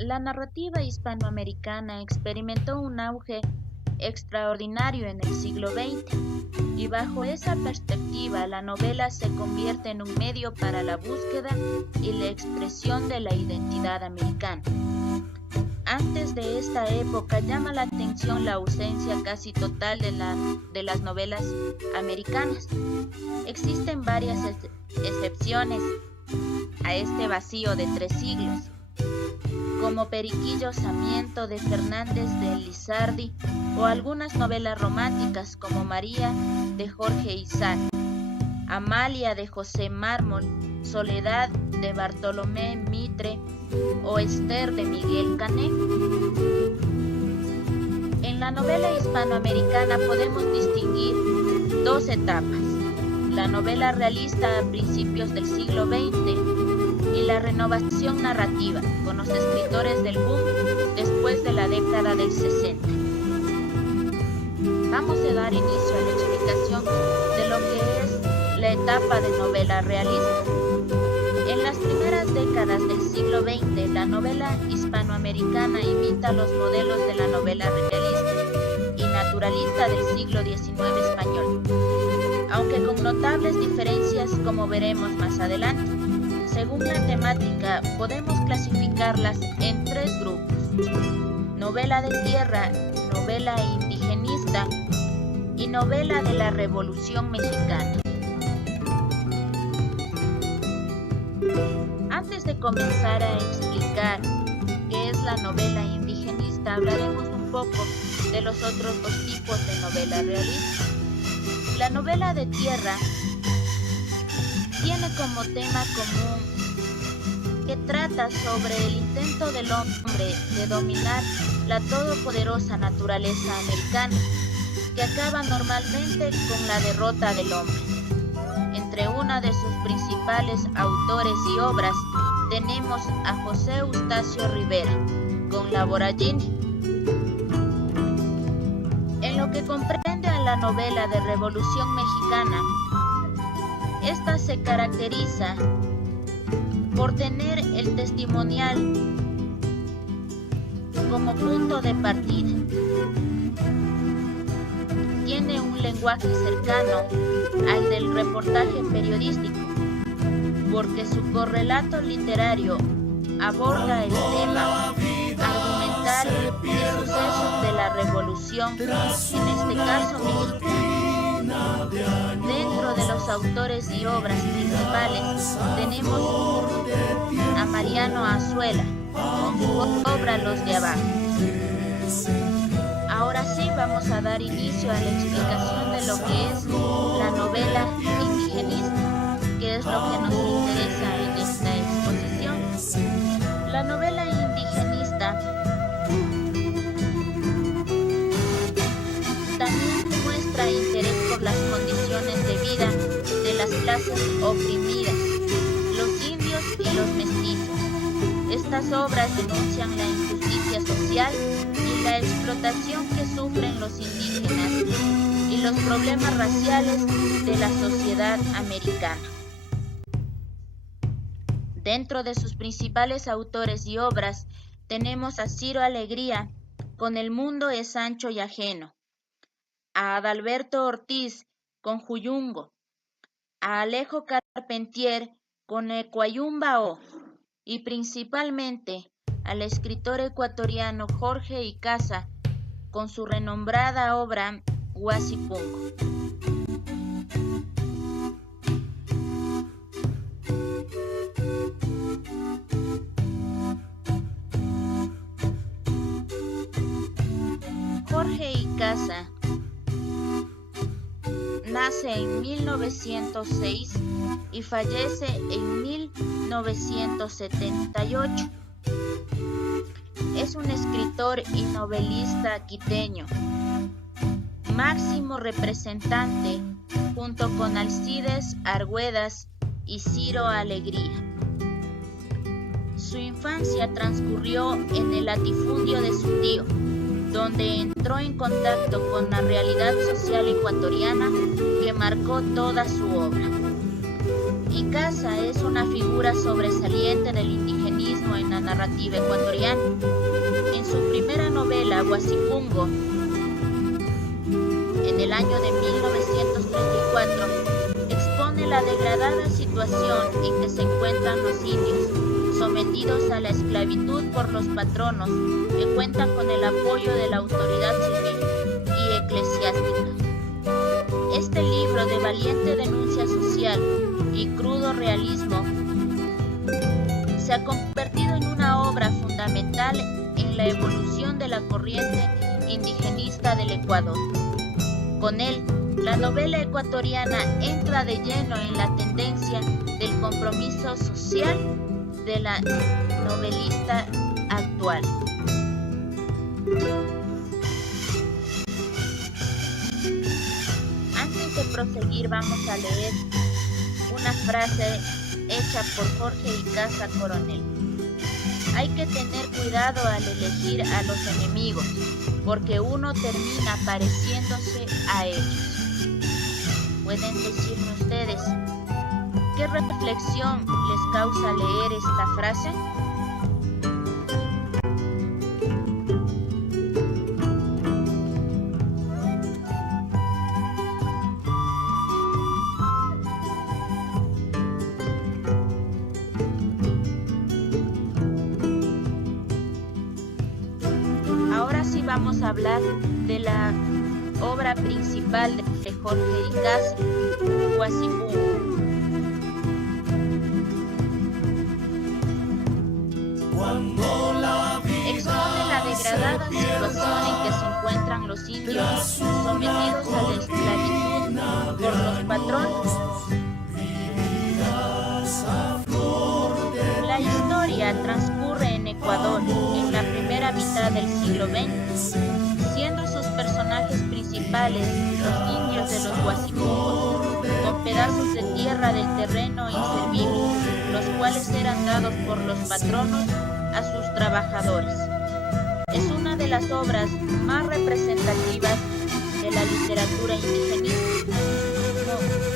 La narrativa hispanoamericana experimentó un auge extraordinario en el siglo XX, y bajo esa perspectiva la novela se convierte en un medio para la búsqueda y la expresión de la identidad americana. Antes de esta época llama la atención la ausencia casi total de las novelas americanas. Existen varias excepciones a este vacío de 3 siglos, como Periquillo Sarmiento de Fernández de Lizardi o algunas novelas románticas como María de Jorge Isaac, Amalia de José Mármol, Soledad de Bartolomé Mitre o Esther de Miguel Cané. En la novela hispanoamericana podemos distinguir dos etapas: la novela realista a principios del siglo XX y la renovación narrativa con los escritores del boom después de la década del 60. Vamos a dar inicio a la explicación de lo que es la etapa de novela realista. En las primeras décadas del siglo XX, la novela hispanoamericana imita los modelos de la novela realista y naturalista del siglo XIX español, aunque con notables diferencias, como veremos más adelante. Según la temática, podemos clasificarlas en 3 grupos: novela de tierra, novela indigenista y novela de la Revolución Mexicana. Antes de comenzar a explicar qué es la novela indigenista, hablaremos un poco de los otros 2 tipos de novela realista. La novela de tierra tiene como tema común que trata sobre el intento del hombre de dominar la todopoderosa naturaleza americana, que acaba normalmente con la derrota del hombre. Entre una de sus principales autores y obras tenemos a José Eustacio Rivera con La Voragine. En lo que comprende a la novela de Revolución Mexicana, esta se caracteriza por tener el testimonial como punto de partida. Tiene un lenguaje cercano al del reportaje periodístico, porque su correlato literario aborda el tema argumental de sucesos de la revolución, en este caso mexicana. Dentro de los autores y obras principales tenemos a Mariano Azuela con su obra Los de Abajo. Ahora sí vamos a dar inicio a la explicación de lo que es la novela indigenista, que es lo que nos interesa en esta exposición. La novela indigenista también muestra interés por las condiciones de vida de las clases oprimidas, los indios y los mestizos. Estas obras denuncian la injusticia social y la explotación que sufren los indígenas y los problemas raciales de la sociedad americana. Dentro de sus principales autores y obras tenemos a Ciro Alegría con El mundo es ancho y ajeno, a Adalberto Ortiz con Juyungo, a Alejo Carpentier con Ecuayumbao y principalmente al escritor ecuatoriano Jorge Icaza con su renombrada obra Huasipungo. Jorge Icaza nace en 1906 y fallece en 1978. Es un escritor y novelista quiteño, máximo representante junto con Alcides Argüedas y Ciro Alegría. Su infancia transcurrió en el latifundio de su tío, donde entró en contacto con la realidad social ecuatoriana que marcó toda su obra. Icaza es una figura sobresaliente del indigenismo realismo en la narrativa ecuatoriana. En su primera novela, Huasipungo, en el año de 1934, expone la degradada situación en que se encuentran los indios, sometidos a la esclavitud por los patronos que cuentan con el apoyo de la autoridad civil y eclesiástica. Este libro de valiente denuncia social y crudo realismo se ha convertido en una obra fundamental en la evolución de la corriente indigenista del Ecuador. Con él, la novela ecuatoriana entra de lleno en la tendencia del compromiso social de la novelista actual. Antes de proseguir, vamos a leer una frase hecha por Jorge Icaza Coronel. Hay que tener cuidado al elegir a los enemigos, porque uno termina pareciéndose a ellos. ¿Pueden decirme ustedes qué reflexión les causa leer esta frase? Ahora sí vamos a hablar de la obra principal de Jorge Icaza, Huasipungo. Expone la degradada situación en que se encuentran los indios sometidos a la esclavitud por los patronos. La historia transcurre en Ecuador en la primera mitad del siglo XX, siendo sus personajes principales los indios de los Huasipungos, con pedazos de tierra del terreno inservible, los cuales eran dados por los patronos a sus trabajadores. Es una de las obras más representativas de la literatura indigenista,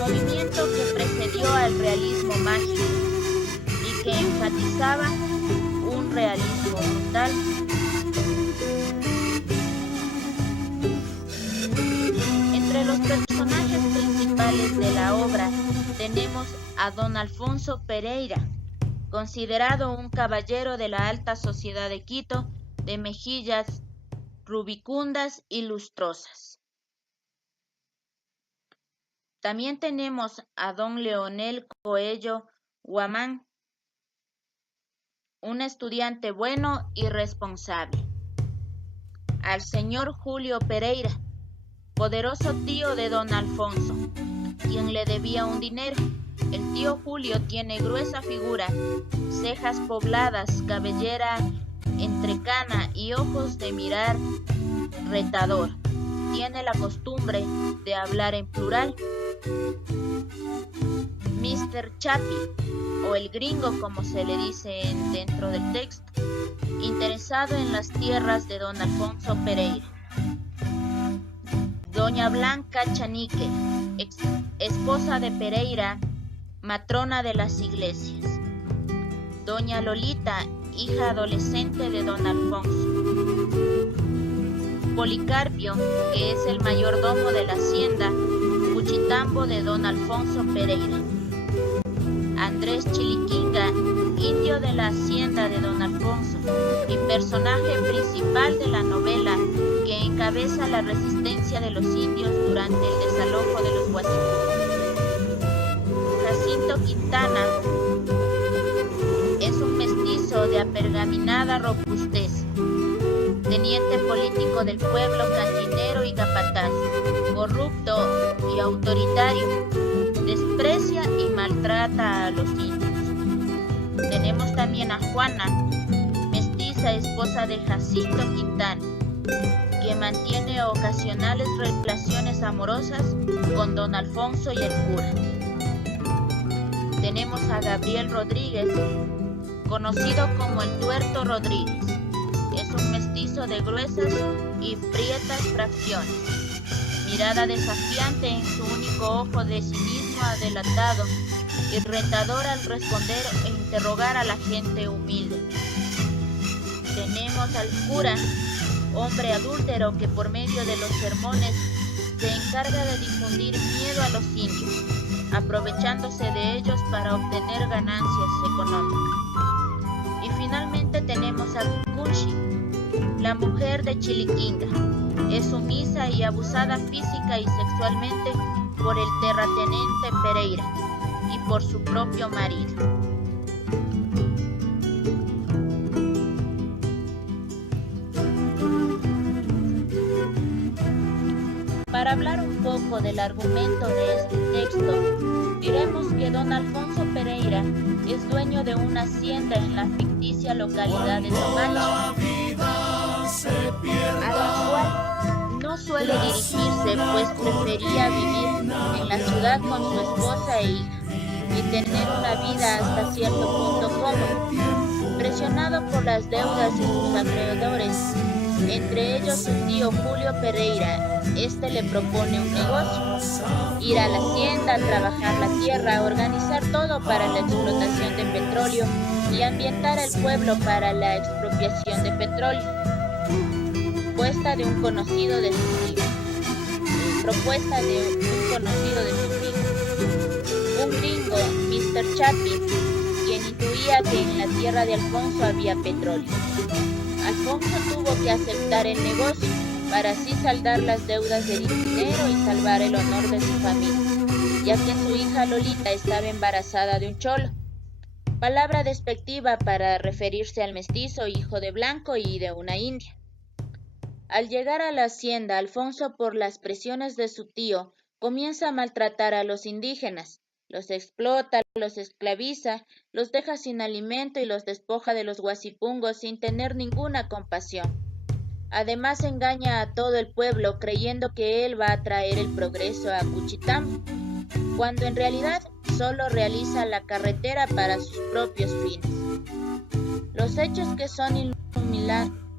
movimiento que precedió al realismo mágico y que enfatizaba un realismo brutal. Entre los personajes principales de la obra tenemos a don Alfonso Pereira, considerado un caballero de la alta sociedad de Quito, de mejillas rubicundas y lustrosas. También tenemos a don Leonel Coello Guamán, un estudiante bueno y responsable. Al señor Julio Pereira, poderoso tío de don Alfonso, quien le debía un dinero. El tío Julio tiene gruesa figura, cejas pobladas, cabellera entrecana y ojos de mirar retador. Tiene la costumbre de hablar en plural. Mr. Chapi, o el gringo como se le dice dentro del texto, interesado en las tierras de don Alfonso Pereira. Doña Blanca Chanique, esposa de Pereira, matrona de las iglesias. Doña Lolita, hija adolescente de don Alfonso. Policarpio, que es el mayordomo de la hacienda Cuchitambo de don Alfonso Pereira. Andrés Chiliquinga, indio de la hacienda de don Alfonso y personaje principal de la novela que encabeza la resistencia de los indios durante el desalojo de los Huasipungos. Jacinto Quintana es un mestizo de apergaminada robustez, teniente político del pueblo, cantinero y capataz, corrupto y autoritario, desprecia y maltrata a los indios. Tenemos también a Juana, mestiza esposa de Jacinto Quintana, que mantiene ocasionales relaciones amorosas con don Alfonso y el cura. Tenemos a Gabriel Rodríguez, conocido como el Tuerto Rodríguez. Es un mestizo de gruesas y prietas fracciones, mirada desafiante en su único ojo de cinismo adelantado y rentador al responder e interrogar a la gente humilde. Tenemos al cura, hombre adúltero que por medio de los sermones se encarga de difundir miedo a los indios, aprovechándose de ellos para obtener ganancias económicas. Y finalmente tenemos a Kunshi, la mujer de Chiliquinga. Es sumisa y abusada física y sexualmente por el terrateniente Pereira y por su propio marido. Para hablar un poco del argumento de este texto, diremos que don Alfonso Pereira es dueño de una hacienda en la ficticia localidad de Tomachi, a la cual no suele dirigirse, pues prefería vivir en la ciudad con su esposa e hija y tener una vida hasta cierto punto cómoda. Presionado por las deudas de sus acreedores, entre ellos su tío Julio Pereira, este le propone un negocio: ir a la hacienda, trabajar la tierra, organizar todo para la explotación de petróleo y ambientar al pueblo para la expropiación de petróleo. Propuesta de un conocido de su tío. Un gringo, Mr. Chapi, quien intuía que en la tierra de Alfonso había petróleo. Alfonso tuvo que aceptar el negocio para así saldar las deudas de dinero y salvar el honor de su familia, ya que su hija Lolita estaba embarazada de un cholo, palabra despectiva para referirse al mestizo hijo de blanco y de una india. Al llegar a la hacienda, Alfonso, por las presiones de su tío, comienza a maltratar a los indígenas, los explota, los esclaviza, los deja sin alimento y los despoja de los guasipungos sin tener ninguna compasión. Además engaña a todo el pueblo creyendo que él va a traer el progreso a Cuchitambo, cuando en realidad solo realiza la carretera para sus propios fines. Los hechos que son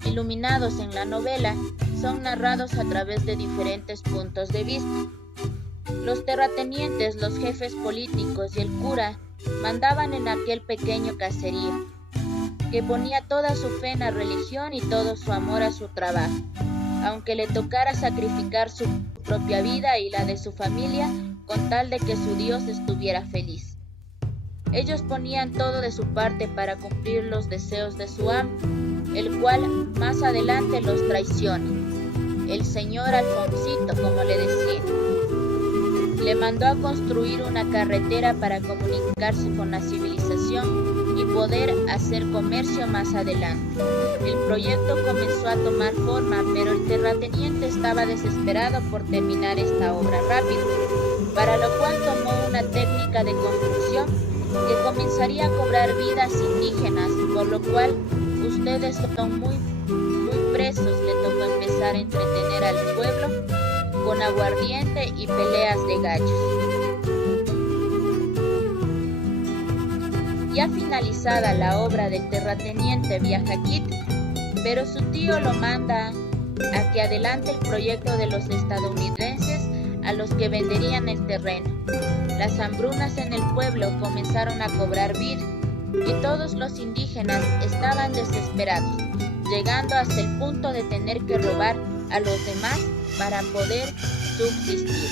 iluminados en la novela son narrados a través de diferentes puntos de vista. Los terratenientes, los jefes políticos y el cura mandaban en aquel pequeño caserío, que ponía toda su fe en la religión y todo su amor a su trabajo, aunque le tocara sacrificar su propia vida y la de su familia con tal de que su Dios estuviera feliz. Ellos ponían todo de su parte para cumplir los deseos de su amo, el cual más adelante los traiciona. El señor Alfonsito, como le decía, le mandó a construir una carretera para comunicarse con la civilización y poder hacer comercio más adelante. El proyecto comenzó a tomar forma, pero el terrateniente estaba desesperado por terminar esta obra rápido, para lo cual tomó una técnica de construcción que comenzaría a cobrar vidas indígenas, por lo cual ustedes son muy presos. Le tocó empezar a entretener al pueblo con aguardiente y peleas de gallos. Ya finalizada la obra del terrateniente viaja a Quito, pero su tío lo manda a que adelante el proyecto de los estadounidenses a los que venderían el terreno. Las hambrunas en el pueblo comenzaron a cobrar vida y todos los indígenas estaban desesperados, llegando hasta el punto de tener que robar a los demás para poder subsistir.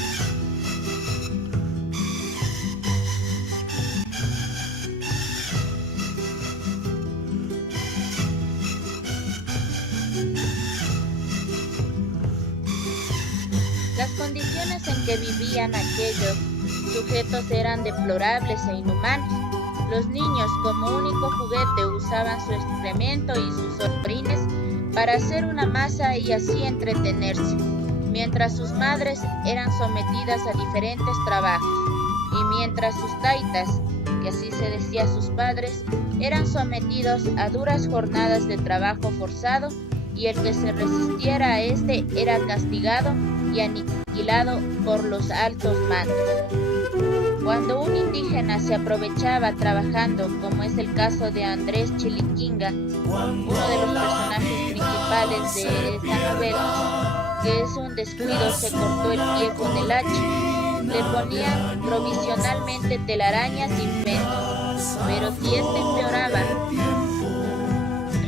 Las condiciones en que vivían aquellos sujetos eran deplorables e inhumanos. Los niños, como único juguete, usaban su excremento y sus orines para hacer una masa y así entretenerse, mientras sus madres eran sometidas a diferentes trabajos, y mientras sus taitas, que así se decía a sus padres, eran sometidos a duras jornadas de trabajo forzado, y el que se resistiera a este era castigado y aniquilado por los altos mandos. Cuando un indígena se aprovechaba trabajando, como es el caso de Andrés Chiliquinga, uno de los personajes principales de esta novela, que es un descuido, se cortó el pie con el hacha. le ponían provisionalmente telarañas y vendas, pero si este empeoraba,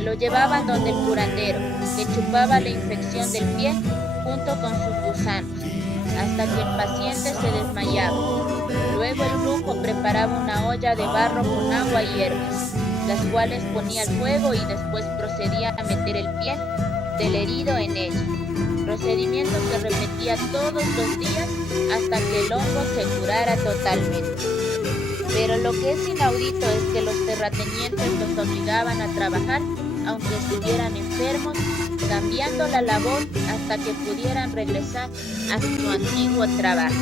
lo llevaban donde el curandero, que chupaba la infección del pie junto con sus gusanos, hasta que el paciente se desmayaba. Luego el brujo preparaba una olla de barro con agua y hierbas, las cuales ponía al fuego y después procedía a meter el pie del herido en ella, procedimiento que repetía todos los días hasta que el hongo se curara totalmente. Pero lo que es inaudito es que los terratenientes los obligaban a trabajar aunque estuvieran enfermos, cambiando la labor hasta que pudieran regresar a su antiguo trabajo.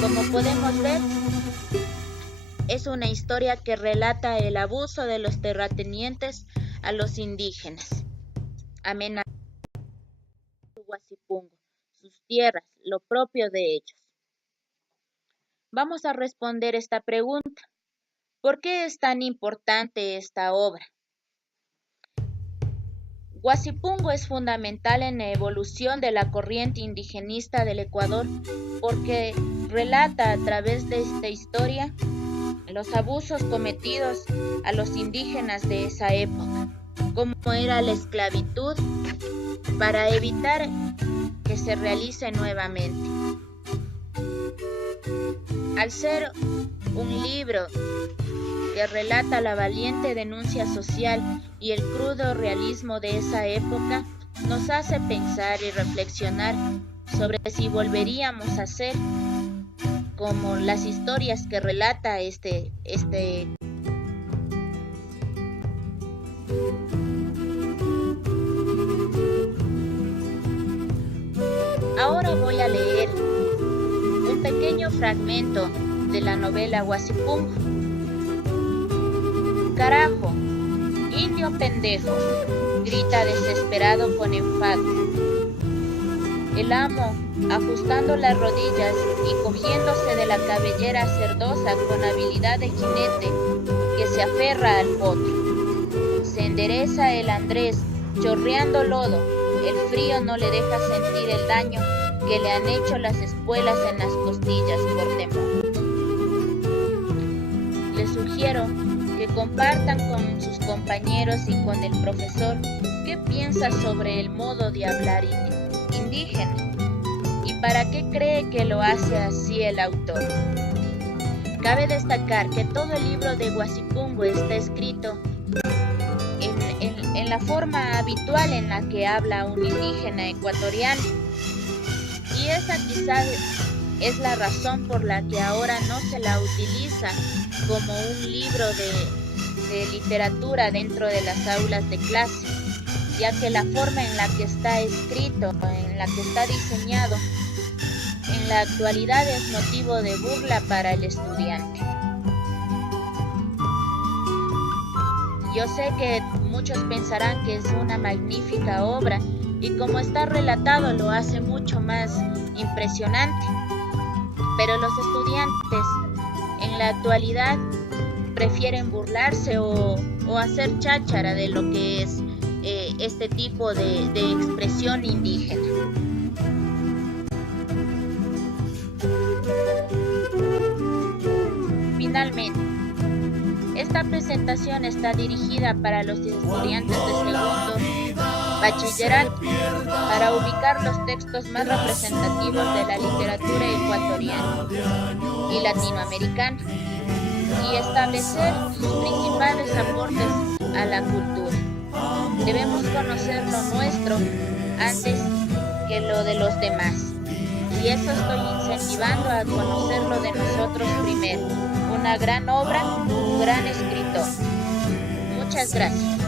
Como podemos ver, es una historia que relata el abuso de los terratenientes a los indígenas, amenazando su Guasipungo, sus tierras, lo propio de ellos. Vamos a responder esta pregunta. ¿Por qué es tan importante esta obra? Guasipungo es fundamental en la evolución de la corriente indigenista del Ecuador porque relata a través de esta historia los abusos cometidos a los indígenas de esa época, cómo era la esclavitud para evitar que se realice nuevamente. Al ser un libro que relata la valiente denuncia social y el crudo realismo de esa época, nos hace pensar y reflexionar sobre si volveríamos a ser como las historias que relata Ahora voy a leer un pequeño fragmento de la novela Guasipungo. Carajo, indio pendejo, grita desesperado con enfado. El amo, ajustando las rodillas y cogiéndose de la cabellera cerdosa con habilidad de jinete que se aferra al potro. Se endereza el Andrés, chorreando lodo. El frío no le deja sentir el daño que le han hecho las espuelas en las costillas por temor. Le sugiero que compartan con sus compañeros y con el profesor qué piensa sobre el modo de hablar indígena y para qué cree que lo hace así el autor. Cabe destacar que todo el libro de Guasipungo está escrito en la forma habitual en la que habla un indígena ecuatoriano, y esa quizás es la razón por la que ahora no se la utiliza como un libro de literatura dentro de las aulas de clase, ya que la forma en la que está escrito, en la que está diseñado, en la actualidad es motivo de burla para el estudiante. Yo sé que muchos pensarán que es una magnífica obra y como está relatado lo hace mucho más impresionante, pero los estudiantes en la actualidad prefieren burlarse o hacer cháchara de lo que es este tipo de expresión indígena. Finalmente, esta presentación está dirigida para los estudiantes de segundo bachillerato para ubicar los textos más representativos de la literatura ecuatoriana y latinoamericana y establecer sus principales aportes a la cultura. Debemos conocer lo nuestro antes que lo de los demás, y eso estoy incentivando a conocer lo de nosotros primero. Una gran obra, un gran escritor. Muchas gracias.